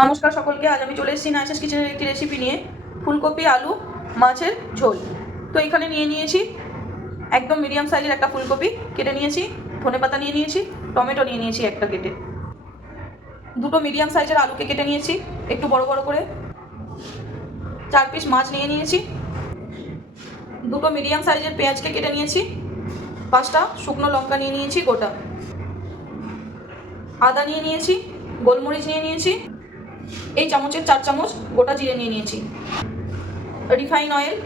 নমস্কার সকলকে। আজ আমি চলে এসেছি নাইসেস কিচেনের একটি রেসিপি নিয়ে, ফুলকপি আলু মাছের ঝোল। তো এখানে নিয়ে নিয়েছি একদম মিডিয়াম সাইজের একটা ফুলকপি কেটে নিয়েছি, ধনেপাতা নিয়ে নিয়েছি, টমেটো নিয়ে নিয়েছি একটা কেটে, দুটো মিডিয়াম সাইজের আলুকে কেটে নিয়েছি একটু বড় বড় করে, 4 পিস মাছ নিয়ে নিয়েছি, দুটো মিডিয়াম সাইজের পেঁয়াজকে কেটে নিয়েছি, 5টা শুকনো লঙ্কা নিয়ে নিয়েছি গোটা, আদা নিয়ে নিয়েছি, গোলমরিচ নিয়ে নিয়েছি, এই চামচের 4 চামচ গোটা জিরে নিয়ে নিয়েছি, রিফাইন অয়েল,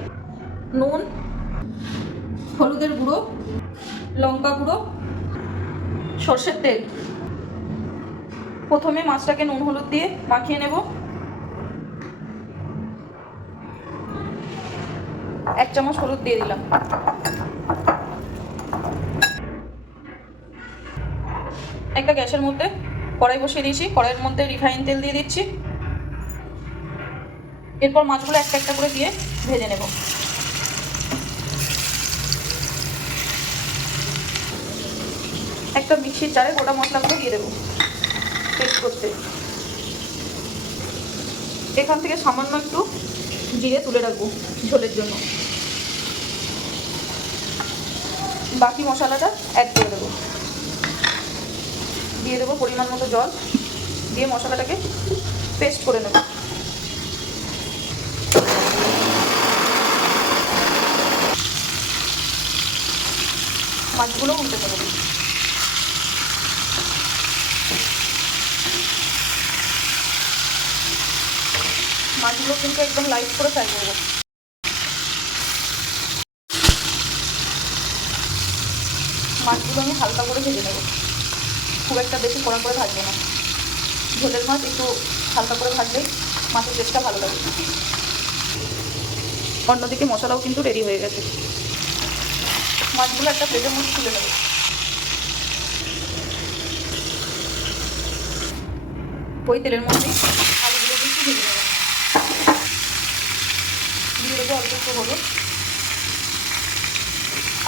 নুন, হলুদের গুঁড়ো, লঙ্কা গুঁড়ো, সর্ষের তেল। প্রথমে মাছটাকে নুন হলুদ দিয়ে মাখিয়ে নেব। 1 চামচ হলুদ দিয়ে দিলাম। একটা গ্যাসের মধ্যে কড়াই বসিয়ে দিয়েছি, কড়াইয়ের মধ্যে রিফাইন তেল দিয়ে দিচ্ছি। এরপর মাছগুলো একটা একটা করে দিয়ে ভেজে নেব। একটা মিক্সির জারে গোটা মশলাগুলো দিয়ে দেবো পেস্ট করতে। এখান থেকে সামান্য একটু জিরে তুলে রাখবো ঝোলের জন্য। বাকি মশলাটা অ্যাড করে দেবো, দিয়ে দেবো পরিমাণ মতো জল, দিয়ে মশলাটাকে পেস্ট করে নেব। মাছগুলো উল্টে দেবো। মাছগুলো কিন্তু একদম লাইট করে ফ্রাই করবো। মাছগুলো আমি হালকা করে ভেজে নেব, খুব একটা বেশি কড়া করে ভাজবো না। ঝোলের মাছ একটু হালকা করে ভাজলেই মাছের টেস্টটা ভালো লাগে। অন্যদিকে মশলাও কিন্তু রেডি হয়ে গেছে। মাছগুলো একটা প্লেটের মধ্যে তুলে নেব। ওই তেলের মধ্যে আলুগুলো একটু ভেজে নেব। দিয়ে দেবো অল্প একটু হলুদ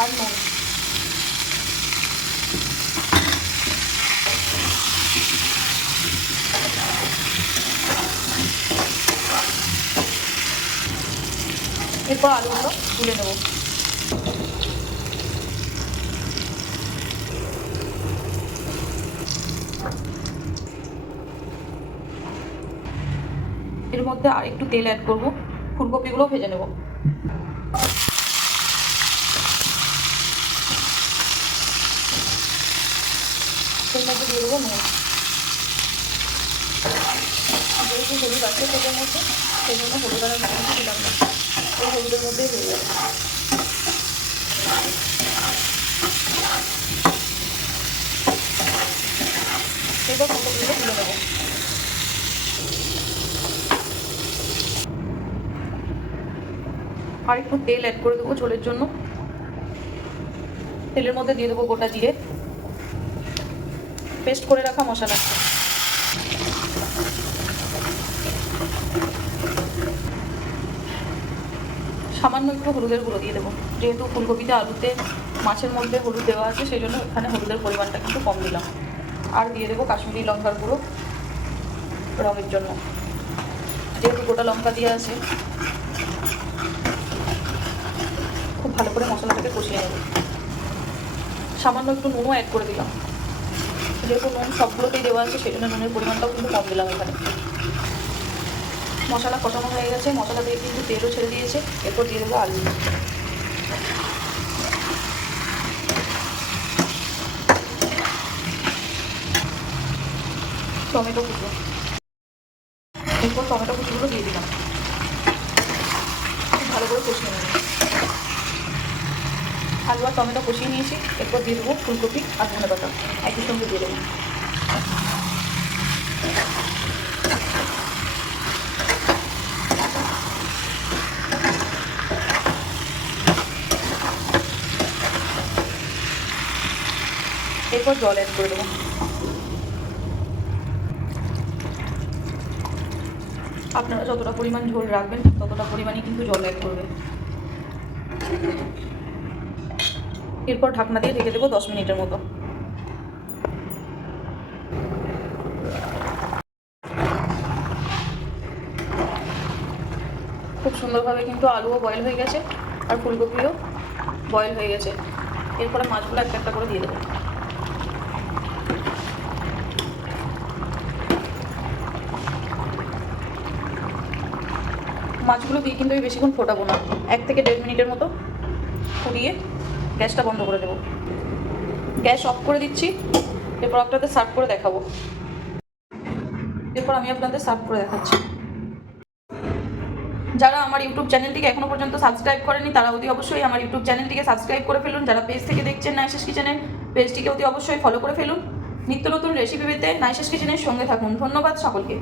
আর নুন। এরপর আলুগুলো তুলে নেব। এর মধ্যে আর একটু তেল অ্যাড করব, ফুলকপিগুলো ভেজে নেব। এর মধ্যে দিয়ে দেবো নুন। যেহেতু হলুদ আছে তেলের মধ্যে, সেই জন্য হলুদ আর নুন দিলাম না, ওই হলুদের মধ্যেই হয়ে যাবে। এবার ফুলকপিগুলো তুলে নেব। আর একটু তেল অ্যাড করে দেবো ঝোলের জন্য। তেলের মধ্যে দিয়ে দেবো গোটা জিরে, পেস্ট করে রাখা মশলা, সামান্য একটু হলুদের গুঁড়ো দিয়ে দেবো। যেহেতু ফুলকপিতে আলুতে মাছের মধ্যে হলুদ দেওয়া আছে, সেই জন্য এখানে হলুদের পরিমাণটা কিন্তু কম দিলাম। আর দিয়ে দেবো কাশ্মীরি লঙ্কার গুঁড়ো রঙের জন্য, যেহেতু গোটা লঙ্কা দিয়ে আছে। খুব ভালো করে মশলাটাকে কষিয়ে নেব। সামান্য একটু নুনও অ্যাড করে দিলাম, যেহেতু নুন সবগুলোতেই দেওয়া আছে, সেই জন্য নুনের পরিমাণটাও কিন্তু কম দিলাম এখানে। মশলা কষানো হয়ে গেছে, মশলা দিয়ে কিন্তু তেলও ছেড়ে দিয়েছে। এরপর দিয়ে দেবো আলু। টমেটো কুচো, এরপর টমেটো কুচিগুলো দিয়ে দিলাম। খুব ভালো করে কষিয়ে নেব। আলু আর টমেটো কষিয়ে নিয়েছি। এরপর দিয়ে দেবো ফুলকপি আর ধনেপাতা একই সঙ্গে দিয়ে দেবো। এরপর জল অ্যাড করে দেবো। আপনারা যতটা পরিমাণ ঝোল রাখবেন ততটা পরিমাণে কিন্তু জল অ্যাড করবেন। এরপর ঢাকনা দিয়ে ঢেকে দেবো 10 মিনিটের মতো। খুব সুন্দরভাবে কিন্তু আলুও বয়েল হয়ে গেছে আর ফুলকপিও বয়েল হয়ে গেছে। এরপরে মাছগুলো একটা একটা করে দিয়ে দেবো। মাছগুলো দিয়ে কিন্তু আমি বেশিক্ষণ ফোটাবো না, 1 থেকে 1.5 মিনিটের মতো ফুটিয়ে গ্যাসটা বন্ধ করে দেবো। গ্যাস অফ করে দিচ্ছি। এরপর আপনাদের সার্ভ করে দেখাবো। এরপর আমি আপনাদের সার্ভ করে দেখাচ্ছি। যারা আমার ইউটিউব চ্যানেলটিকে এখনো পর্যন্ত সাবস্ক্রাইব করেনি তারা অতি অবশ্যই আমার ইউটিউব চ্যানেলটিকে সাবস্ক্রাইব করে ফেলুন। যারা পেজ থেকে দেখছেন নাইসেস কিচেনের পেজটিকে অতি অবশ্যই ফলো করে ফেলুন। নিত্য নতুন রেসিপি পেতে নাইসেস কিচেনের সঙ্গে থাকুন। ধন্যবাদ সকলকে।